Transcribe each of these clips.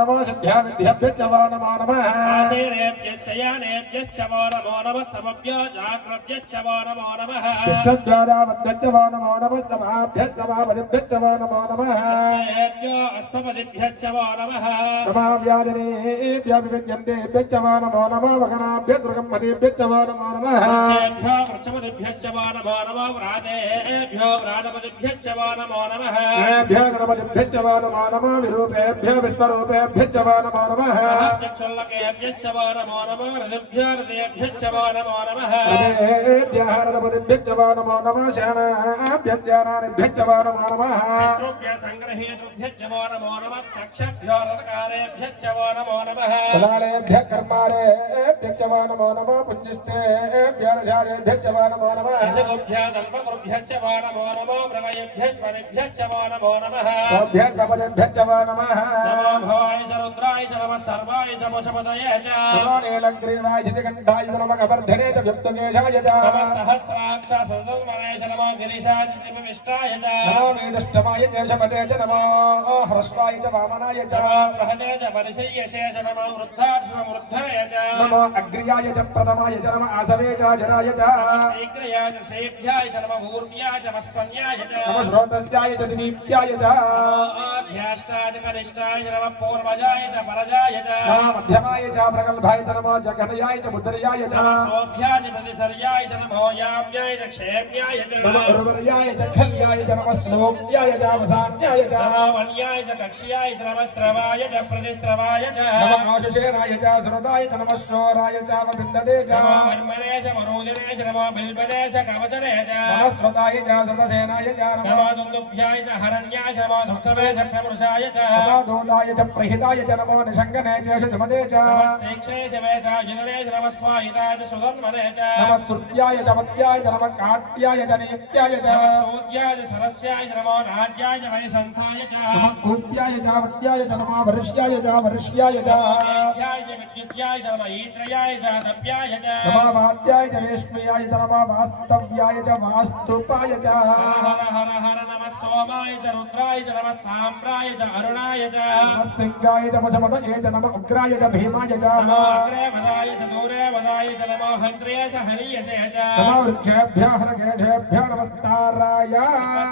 నమో నమ సమభ్యో జాగ్రభ్యో నమో నమ ఇష్టద్వారాభ్యో నమో నమ సమాభ్యో నమో నమ అస్మపదిభ్యో నమ సమావ్యాజనేభ్యభివ్యంతేభ్యో నమో నమ వగనాభ్యృగంపదేభ్యో నమో నమ వృక్షపదిభ్యో నమో నమ వ్రాదేభ్యో వ్రాదపదిభ్యో నమో నమ గణపదిభ్యో నమో నమ విరూపేభ్య విశ్వరూపే హృదయభ్యచ్చవా నమో నమ హృదయభ్యచ్చవా నమో నమ హృదయభ్యచ్చవా నమో నమ హృదయేభ్యహరదపదిభ్యచ్చవా నమో నమ శనాభ్యస్యానానిభ్యచ్చవా నమో నమ శత్రుభ్య సంగ్రహేతుభ్యచ్చవా నమో నమ స్తక్షభ్యో రకారేభ్యచ్చవా నమో నమ కళాలేభ్య కర్మారేభ్యచ్చవా నమో నమ పుంజిష్ఠేభ్యనజాయేభ్యచ్చవా నమో నమ శుభ్య దంపకృభ్యచ్చవా నమో నమ మృగయేభ్యశ్వరేభ్యచ్చవా నమో నమ భ్యచ్చవా నమః నమో భవాయ नमो नमः स्तक्षभ्यो रथकारेभ्यश्च वो नमो नमः कुलालेभ्यः कर्मारेभ्यश्च वो नमो नमः पुञ्जिष्टेभ्यः रजालेभ्यश्च वो नमो नमः यशगुभ्यः दर्पगुरुभ्यश्च वो नमो नमो मृगयेभ्यश्वरिभ्यश्च वो नमो नमः स्वभ्यः कपलेभ्यश्च वो नमः नमो भवाय च रुद्राय च नमः सर्वाय च वशपतये च नमो नीलग्रीवाय चितिकण्ठाय नमः कवर्धने च युक्तकेशाय च नमः सहस्राक्ष सदुर्मनेश नमो गिरिशाय च शिवविष्टाय च नमो नीलष्टमाय च शपथे च नमो ह्रस्वाय च वामनाय च नमो बृहते च परिशय्यसे च नमो वृद्धात् समृद्धये च नमो अग्र्याय च प्रथमाय च नमः आसवे च जराय च नमः शीघ्रयाय च सेभ्याय च नमः ऊर्व्याय च वस्वन्याय च नमः श्रोतस्याय च दिवीप्याय च आध्याष्टाय च कनिष्ठाय च नमः पूर्वजाय च परजाय च नमः मध्यमाय च प्रगल्भाय च नमः जघनयाय च बुद्धर्याय च सोभ्याय च प्रतिसर्याय च नमो याम्याय च क्षेम्याय च। नमः उर्वर्याय च खल्याय च नमः श्लोक्याय च वसान्याय च। नमो वन्याय च कक्ष्याय च नमः स्रवाय च प्रतिस्रवाय च। नमः आशुषेराय च सुरदाय च नमः श्रोराय च वृन्ददे च। नमो वर्मणे च वरोजने च नमो बिल्बने च कवचने च। नमः श्रुताय च श्रुतसेनाय च नमः। दुन्दुभ्याय च हरण्याय च नमो दुष्टवे च प्रमृषाय च। नमः दोलाय च प्रहिताय च नमो निषङ्गने च शुचमदे च। नमस्तेक्षे च च युधने च च सुधन्वने च। नमः च मत्याय च नमः काट्याय च नित्याय च। नमः च सरस्याय च नमो नाद्याय च वैसन्थाय च। नमः कूत्याय च वत्याय च नमः वर्ष्याय च वर्ष्याय च। मेघ्याय च विद्युत्याय च नमः ईत्रयाय च दप्याय च। नमः वाद्याय च रेश्मयाय च नमः वास्तव्याय च वास्तुपाय च। हर हर हर नमः। सोमाय च रुद्राय च नमः स्थाम्राय च अरुणाय च। नमः सिंहाय च वशमदये च नमः उग्राय च भीमाय च। नमो अग्रे वदाय च दूरे वदाय च नमो हन्त्रे च हरीयसे च। नमः वृक्षेभ्यः हरकेशेभ्यः नमस्ताराय।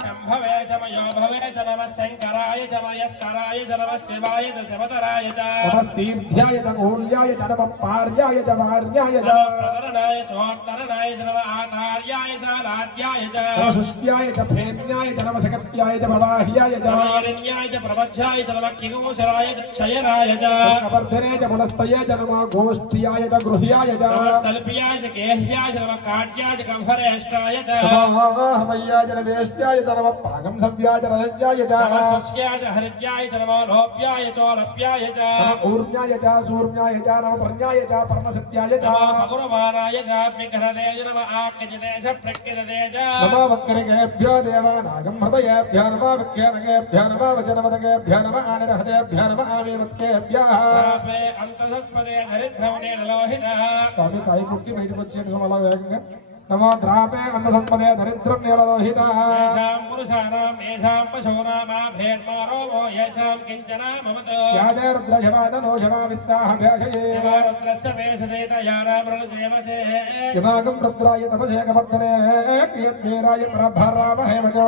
शम्भवे च मयो भवे च नमः शङ्कराय च मयस्कराय च नमः शिवाय च शिवतराय च। नमस्तीभ्याय च मूल्याय च नमः पार्याय च वार्याय च। प्रकरणाय चोत्तरणाय च नमः आधार्याय च लाद्याय च। नमः च फेन्याय च नमः सकत्याय च प्रवाह्याय च नमः हिरण्याय च प्रबध्याय च नमः च क्षयराय च कवर्धने च पुनस्तये च नमः गोष्ठ्याय च गृह्याय च नमः च गेह्याय च नमः काट्याय च कंहरेष्टाय च नमः च नवेष्ट्याय च नमः पागं सव्याय च रजस्याय च नमः च हरिद्याय च नमः लोप्याय चोलप्याय च ऊर्ण्याय च सूर्ण्याय च नमः पर्ण्याय च पर्णसत्याय च नमः च विघ्नदे नमः आक्यजिते च प्रकृतदे च नमः वक्रकेभ्यो देवानागं हृदयेभ्यो नमः विख्यानकेभ्यो नमः वचनवदकेभ्यो नमः आनिरहतेभ्यो नमः आमीवत्केभ्यः పాపే అంతసస్పదే దరిద్రవణే లోహితః స్వామి కాయ పుట్టి బయటకు వచ్చేది అలా వేగంగా నమో ద్రాపే అన్నసంపదే దరిద్రం నీలలోహిత येषां पुरुषाणां येषां पशूनामाभेन्मारो वो येषां किञ्चन ममतो యాదే రుద్రశవాదనో శవా విస్తాహభ్యాశయే शिवरुद्रस्य वेषसेतयानामृणसेवसे యువాగం రుద్రాయ తపసేకవర్ధనే క్రియద్వీరాయ పరభారామహేమజో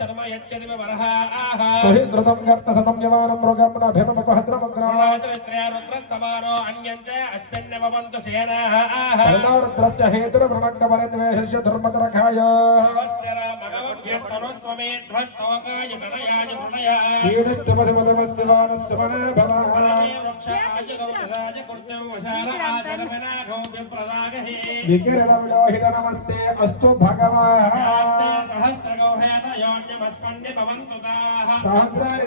నమసా విధేమతే ఆరాత్తే గోగ్నమతపూర్వ శక్నాక్షయత్వేరాయ శమనమస్మేతే అస్తో రక్షాచనో అదశదేవ ప్రోష్యత సనశ్చర్మ యచ్చదివ వరహ ఆహ తుహి ధృతం గర్త సతం యమానం మృగం నభిమపహద్రమగ్రా రుద్రస్తమానో అన్యంతే అస్మిన్నవంతు సేనాః హేతుర వృణగ్గమరద్వేషస్య ధర్మతరఖాయ नमस्ते अस्तु भगवाः सहस्रगौहयतयोन्यमस्मन्य भवन्तु ताः सहस्राणि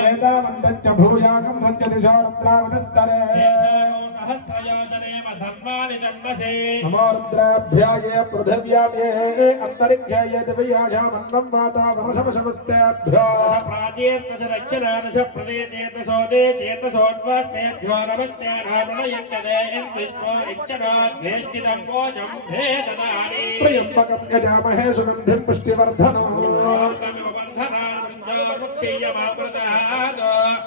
ఏతావంతచ్చ భూయాగం సత్య దిశో రుద్రావతస్తరే నమో రుద్రాభ్యాయ పృథివ్యామే అంతరిక్షాయ దివ్యాజామన్నం వాతావరణశమశమస్తేభ్యో ప్రాచేత్నశ రక్షణానశ ప్రదేచేతసోదే చేతసోద్వాస్తేభ్యో నమస్తే రామణయంగదే విష్ణో ఇచ్చనోద్వేష్టితం భోజం భేదనాని ప్రియంబకం యజామహే సుగంధిం పుష్టివర్ధనం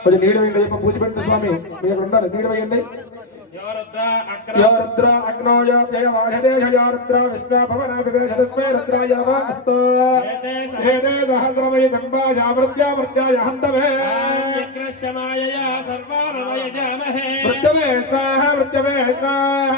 కొంచెం నీడ వేయండి అయ్యప్ప పూజ పెట్టిన స్వామి. మీరు ఉండాలి నీడ వేయండి. యో రుద్ర అగ్నో యో జయవాహదేశ యో రుద్ర విష్ణు భవన వివేశ తస్మై రుద్రాయ నమస్తు. ఏదే సహస్రమయ దంబాశామృత్యా మృత్యాయ హంతమే మృత్యమే స్వాహ మృత్యమే స్వాహ.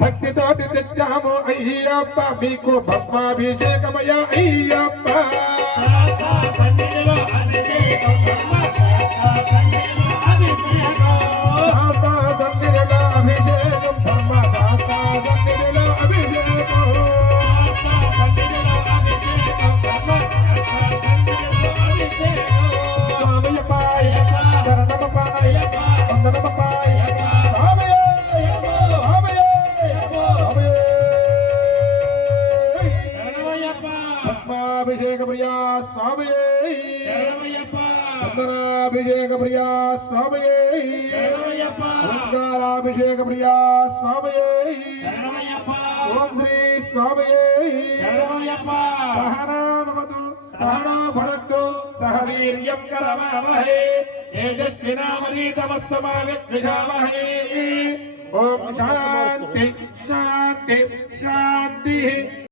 భక్తితో తెచ్చాము అయ్యప్ప మీకు భస్మాభిషేకమయ అయ్యప్ప. శాస్తా భస్మాభిషేక ప్రియా స్వామియే చందనాభిషేక ప్రియా స్వామియే అలంకారాభిషేక ప్రియా స్వామియే ఓం శ్రీ స్వామియే సహనామవతు సహనో భునక్తు సహ వీర్యం కరవావహే తేజస్వినామదీతమస్తు మా విద్విషావహే ఓం శాంతి శాంతి శాంతి